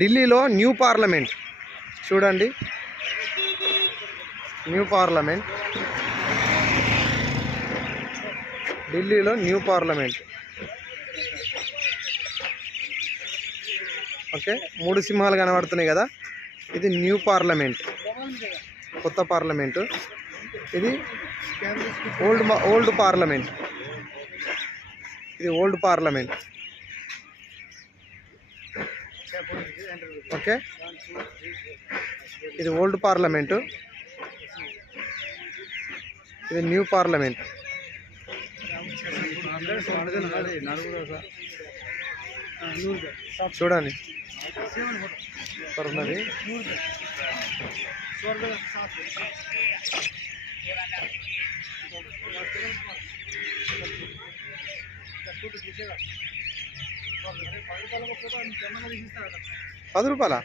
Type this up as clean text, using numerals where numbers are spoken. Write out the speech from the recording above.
ఢిల్లీలో new parliament చూడండి. New parliament, ఢిల్లీలో న్యూ పార్లమెంట్. ఓకే, 3 సింహాలు కనబడుతున్నాయి కదా, ఇది న్యూ పార్లమెంట్, కొత్త పార్లమెంటు. ఇది ఓల్డ్ పార్లమెంట్, ఇది ఓల్డ్ పార్లమెంట్. ఓకే, ఇది ఓల్డ్ పార్లమెంటు, ఇది న్యూ పార్లమెంట్. చూడండి ఉన్నది. ₹10